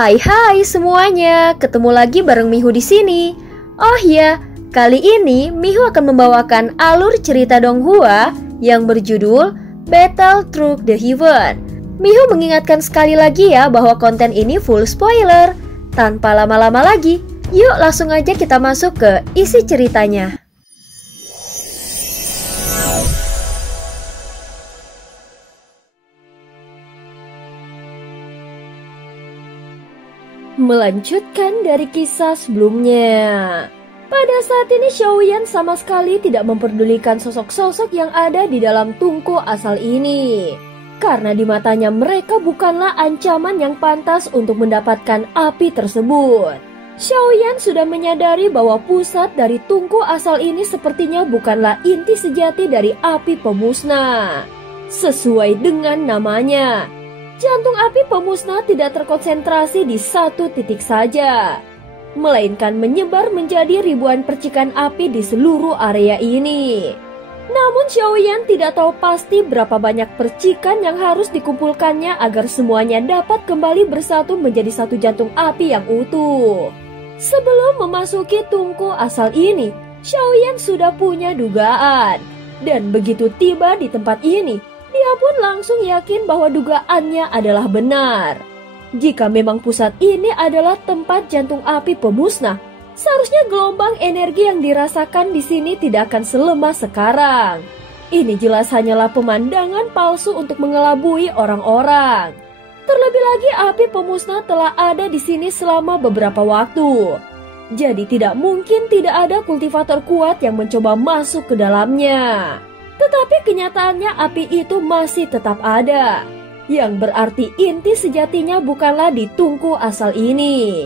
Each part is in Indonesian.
Hai semuanya, ketemu lagi bareng Mihu di sini. Oh ya, kali ini Mihu akan membawakan alur cerita Donghua yang berjudul Battle Through the Heaven. Mihu mengingatkan sekali lagi ya bahwa konten ini full spoiler. Tanpa lama-lama lagi, yuk langsung aja kita masuk ke isi ceritanya. Melanjutkan dari kisah sebelumnya. Pada saat ini Xiaoyan sama sekali tidak memperdulikan sosok-sosok yang ada di dalam tungku asal ini. Karena di matanya mereka bukanlah ancaman yang pantas untuk mendapatkan api tersebut. Xiaoyan sudah menyadari bahwa pusat dari tungku asal ini sepertinya bukanlah inti sejati dari api pemusnah. Sesuai dengan namanya, jantung api pemusnah tidak terkonsentrasi di satu titik saja, melainkan menyebar menjadi ribuan percikan api di seluruh area ini. Namun Xiaoyan tidak tahu pasti berapa banyak percikan yang harus dikumpulkannya agar semuanya dapat kembali bersatu menjadi satu jantung api yang utuh. Sebelum memasuki tungku asal ini, Xiaoyan sudah punya dugaan. Dan begitu tiba di tempat ini, dia pun langsung yakin bahwa dugaannya adalah benar. Jika memang pusat ini adalah tempat jantung api pemusnah, seharusnya gelombang energi yang dirasakan di sini tidak akan selemah sekarang. Ini jelas hanyalah pemandangan palsu untuk mengelabui orang-orang. Terlebih lagi api pemusnah telah ada di sini selama beberapa waktu. Jadi tidak mungkin tidak ada kultivator kuat yang mencoba masuk ke dalamnya. Tetapi kenyataannya api itu masih tetap ada, yang berarti inti sejatinya bukanlah di tungku asal ini.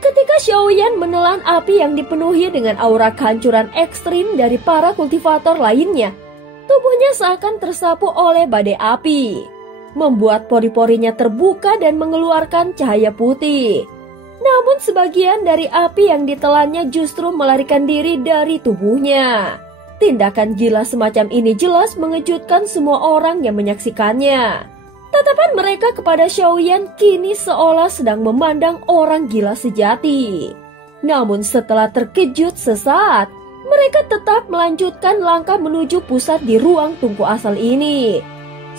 Ketika Xiaoyan menelan api yang dipenuhi dengan aura kehancuran ekstrim dari para kultivator lainnya, tubuhnya seakan tersapu oleh badai api, membuat pori-porinya terbuka dan mengeluarkan cahaya putih. Namun sebagian dari api yang ditelannya justru melarikan diri dari tubuhnya. Tindakan gila semacam ini jelas mengejutkan semua orang yang menyaksikannya. Tatapan mereka kepada Xiaoyan kini seolah sedang memandang orang gila sejati. Namun setelah terkejut sesaat, mereka tetap melanjutkan langkah menuju pusat di ruang tungku asal ini.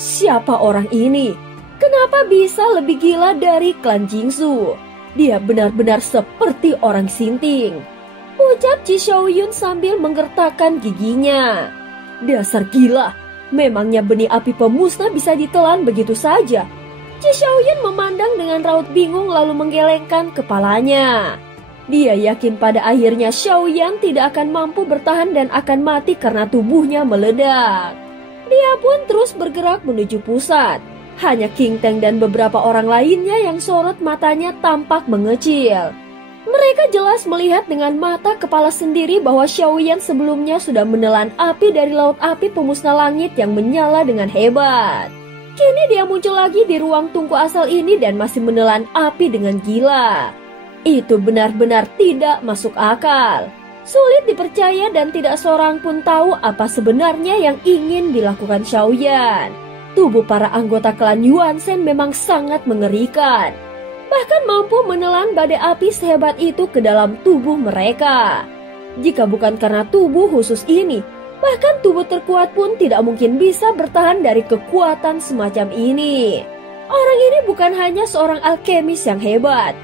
Siapa orang ini? Kenapa bisa lebih gila dari klan Jingsu? Dia benar-benar seperti orang sinting, ucap Ji Xiaoyun sambil menggertakkan giginya. Dasar gila, memangnya benih api pemusnah bisa ditelan begitu saja? Ji Xiaoyun memandang dengan raut bingung lalu menggelengkan kepalanya. Dia yakin pada akhirnya Xiaoyan tidak akan mampu bertahan dan akan mati karena tubuhnya meledak. Dia pun terus bergerak menuju pusat. Hanya King Teng dan beberapa orang lainnya yang sorot matanya tampak mengecil. Mereka jelas melihat dengan mata kepala sendiri bahwa Xiaoyan sebelumnya sudah menelan api dari laut api pemusnah langit yang menyala dengan hebat. Kini dia muncul lagi di ruang tungku asal ini dan masih menelan api dengan gila. Itu benar-benar tidak masuk akal. Sulit dipercaya dan tidak seorang pun tahu apa sebenarnya yang ingin dilakukan Xiaoyan. Tubuh para anggota klan Yuansen memang sangat mengerikan. Bahkan mampu menelan badai api sehebat itu ke dalam tubuh mereka. Jika bukan karena tubuh khusus ini, bahkan tubuh terkuat pun tidak mungkin bisa bertahan dari kekuatan semacam ini. Orang ini bukan hanya seorang alkemis yang hebat,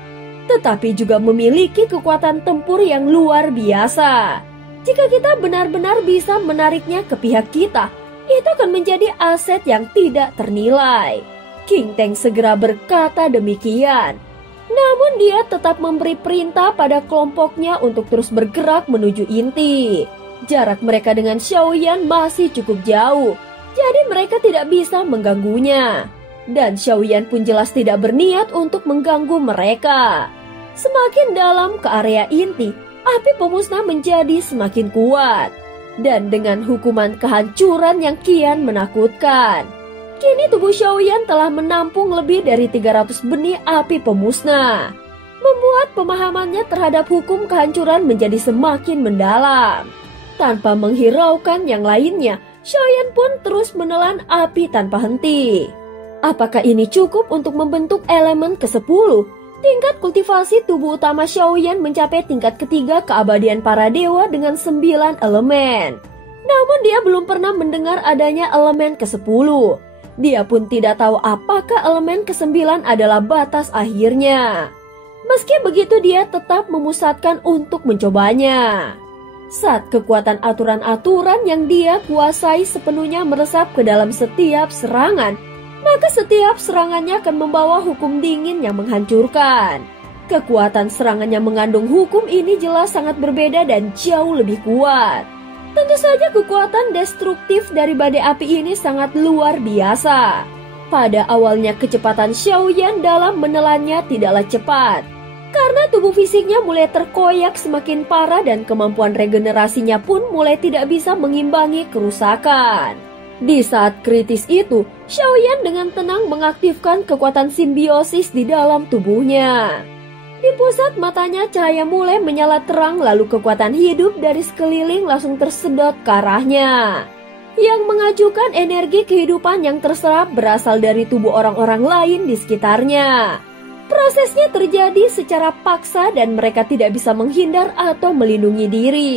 tetapi juga memiliki kekuatan tempur yang luar biasa. Jika kita benar-benar bisa menariknya ke pihak kita, itu akan menjadi aset yang tidak ternilai. King Teng segera berkata demikian. Namun dia tetap memberi perintah pada kelompoknya untuk terus bergerak menuju inti. Jarak mereka dengan Xiaoyan masih cukup jauh, jadi mereka tidak bisa mengganggunya. Dan Xiaoyan pun jelas tidak berniat untuk mengganggu mereka. Semakin dalam ke area inti, api pemusnah menjadi semakin kuat. Dan dengan hukuman kehancuran yang kian menakutkan, kini tubuh Xiaoyan telah menampung lebih dari 300 benih api pemusnah, membuat pemahamannya terhadap hukum kehancuran menjadi semakin mendalam. Tanpa menghiraukan yang lainnya, Xiaoyan pun terus menelan api tanpa henti. Apakah ini cukup untuk membentuk elemen ke-10 Tingkat kultivasi tubuh utama Xiaoyan mencapai tingkat ketiga keabadian para dewa dengan 9 elemen. Namun dia belum pernah mendengar adanya elemen ke-10. Dia pun tidak tahu apakah elemen ke-9 adalah batas akhirnya. Meski begitu dia tetap memusatkan untuk mencobanya. Saat kekuatan aturan-aturan yang dia kuasai sepenuhnya meresap ke dalam setiap serangan, maka setiap serangannya akan membawa hukum dingin yang menghancurkan. Kekuatan serangan yang mengandung hukum ini jelas sangat berbeda dan jauh lebih kuat. Tentu saja kekuatan destruktif dari badai api ini sangat luar biasa. Pada awalnya kecepatan Xiaoyan dalam menelannya tidaklah cepat. Karena tubuh fisiknya mulai terkoyak semakin parah dan kemampuan regenerasinya pun mulai tidak bisa mengimbangi kerusakan. Di saat kritis itu, Xiaoyan dengan tenang mengaktifkan kekuatan simbiosis di dalam tubuhnya. Di pusat matanya cahaya mulai menyala terang lalu kekuatan hidup dari sekeliling langsung tersedot ke arahnya. Yang mengajukan energi kehidupan yang terserap berasal dari tubuh orang-orang lain di sekitarnya. Prosesnya terjadi secara paksa dan mereka tidak bisa menghindar atau melindungi diri.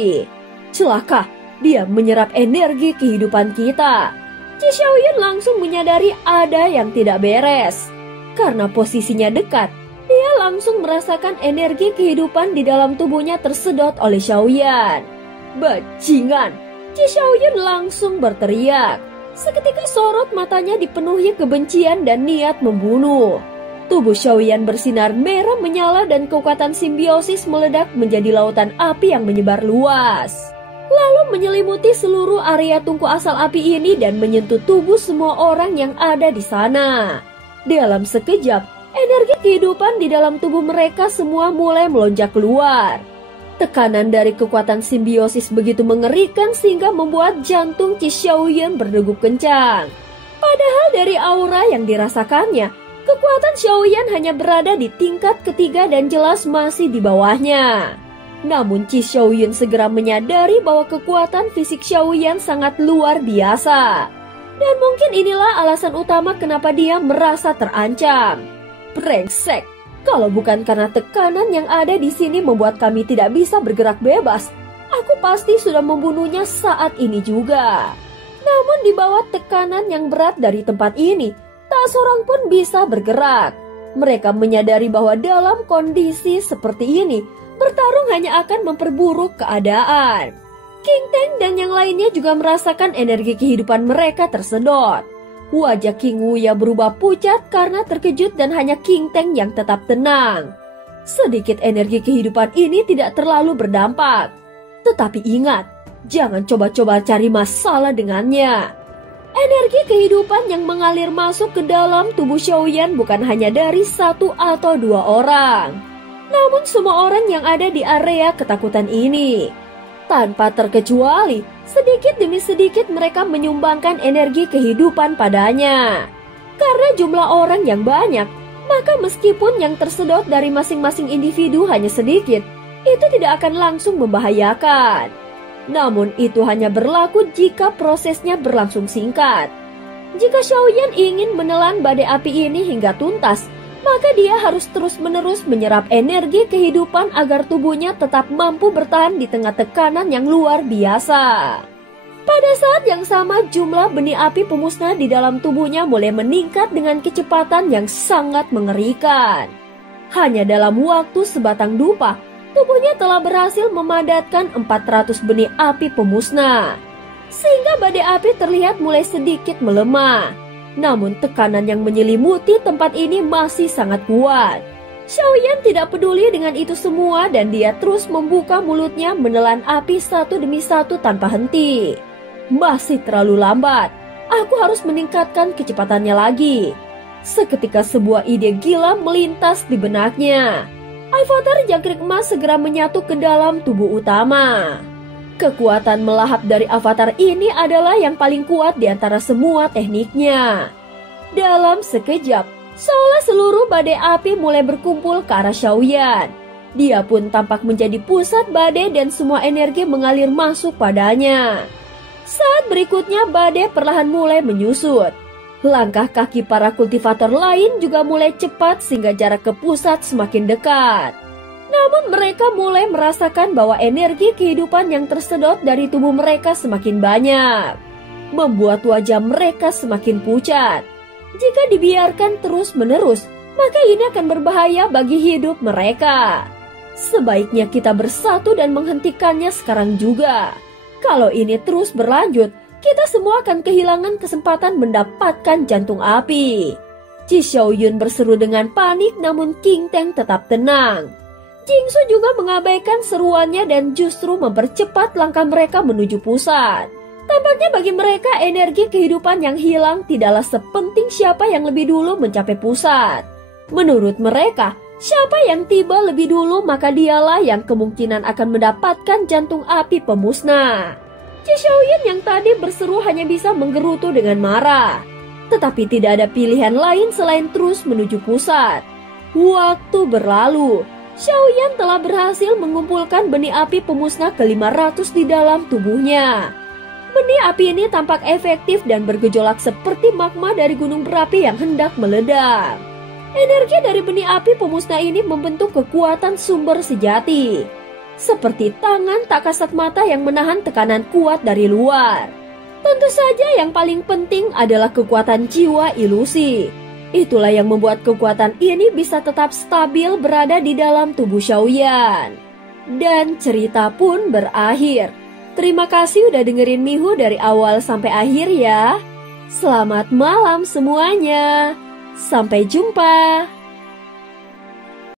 Celaka, dia menyerap energi kehidupan kita. Qi Xiaoyan langsung menyadari ada yang tidak beres. Karena posisinya dekat, dia langsung merasakan energi kehidupan di dalam tubuhnya tersedot oleh Xiaoyan. Bajingan! Qi Xiaoyan langsung berteriak. Seketika sorot matanya dipenuhi kebencian dan niat membunuh. Tubuh Xiaoyan bersinar merah menyala dan kekuatan simbiosis meledak menjadi lautan api yang menyebar luas. Lalu menyelimuti seluruh area tungku asal api ini dan menyentuh tubuh semua orang yang ada di sana. Dalam sekejap, energi kehidupan di dalam tubuh mereka semua mulai melonjak keluar. Tekanan dari kekuatan simbiosis begitu mengerikan sehingga membuat jantung Qi Xiaoyan berdegup kencang. Padahal dari aura yang dirasakannya, kekuatan Xiaoyan hanya berada di tingkat ketiga dan jelas masih di bawahnya. Namun Qi Xiaoyan segera menyadari bahwa kekuatan fisik Xiaoyan sangat luar biasa. Dan mungkin inilah alasan utama kenapa dia merasa terancam. Brengsek, kalau bukan karena tekanan yang ada di sini membuat kami tidak bisa bergerak bebas, aku pasti sudah membunuhnya saat ini juga. Namun di bawah tekanan yang berat dari tempat ini, tak seorang pun bisa bergerak. Mereka menyadari bahwa dalam kondisi seperti ini, bertarung hanya akan memperburuk keadaan. King Teng dan yang lainnya juga merasakan energi kehidupan mereka tersedot. Wajah King Wuya berubah pucat karena terkejut dan hanya King Teng yang tetap tenang. Sedikit energi kehidupan ini tidak terlalu berdampak. Tetapi ingat, jangan coba-coba cari masalah dengannya. Energi kehidupan yang mengalir masuk ke dalam tubuh Xiaoyan bukan hanya dari 1 atau 2 orang, namun semua orang yang ada di area ketakutan ini. Tanpa terkecuali, sedikit demi sedikit mereka menyumbangkan energi kehidupan padanya. Karena jumlah orang yang banyak, maka meskipun yang tersedot dari masing-masing individu hanya sedikit, itu tidak akan langsung membahayakan. Namun itu hanya berlaku jika prosesnya berlangsung singkat. Jika Xiaoyan ingin menelan badai api ini hingga tuntas, maka dia harus terus-menerus menyerap energi kehidupan agar tubuhnya tetap mampu bertahan di tengah tekanan yang luar biasa. Pada saat yang sama, jumlah benih api pemusnah di dalam tubuhnya mulai meningkat dengan kecepatan yang sangat mengerikan. Hanya dalam waktu sebatang dupa, tubuhnya telah berhasil memadatkan 400 benih api pemusnah. Sehingga badai api terlihat mulai sedikit melemah. Namun tekanan yang menyelimuti tempat ini masih sangat kuat. Xiaoyan tidak peduli dengan itu semua dan dia terus membuka mulutnya menelan api satu demi satu tanpa henti. Masih terlalu lambat. Aku harus meningkatkan kecepatannya lagi. Seketika sebuah ide gila melintas di benaknya. Avatar jangkrik emas segera menyatu ke dalam tubuh utama. Kekuatan melahap dari avatar ini adalah yang paling kuat di antara semua tekniknya. Dalam sekejap, seolah seluruh badai api mulai berkumpul ke arah Xiaoyan. Dia pun tampak menjadi pusat badai dan semua energi mengalir masuk padanya. Saat berikutnya badai perlahan mulai menyusut. Langkah kaki para kultivator lain juga mulai cepat sehingga jarak ke pusat semakin dekat. Namun mereka mulai merasakan bahwa energi kehidupan yang tersedot dari tubuh mereka semakin banyak, membuat wajah mereka semakin pucat. Jika dibiarkan terus-menerus, maka ini akan berbahaya bagi hidup mereka. Sebaiknya kita bersatu dan menghentikannya sekarang juga. Kalau ini terus berlanjut, kita semua akan kehilangan kesempatan mendapatkan jantung api. Ji Xiaoyun berseru dengan panik, namun King Teng tetap tenang. Jingsu juga mengabaikan seruannya dan justru mempercepat langkah mereka menuju pusat. Tampaknya bagi mereka energi kehidupan yang hilang tidaklah sepenting siapa yang lebih dulu mencapai pusat. Menurut mereka, siapa yang tiba lebih dulu maka dialah yang kemungkinan akan mendapatkan jantung api pemusnah. Ji Xiaoyun yang tadi berseru hanya bisa menggerutu dengan marah. Tetapi tidak ada pilihan lain selain terus menuju pusat. Waktu berlalu, Xiaoyan telah berhasil mengumpulkan benih api pemusnah ke-500 di dalam tubuhnya. Benih api ini tampak efektif dan bergejolak seperti magma dari gunung berapi yang hendak meledak. Energi dari benih api pemusnah ini membentuk kekuatan sumber sejati, seperti tangan tak kasat mata yang menahan tekanan kuat dari luar. Tentu saja yang paling penting adalah kekuatan jiwa ilusi. Itulah yang membuat kekuatan ini bisa tetap stabil berada di dalam tubuh Xiaoyan. Dan cerita pun berakhir. Terima kasih udah dengerin Mihu dari awal sampai akhir ya. Selamat malam semuanya. Sampai jumpa.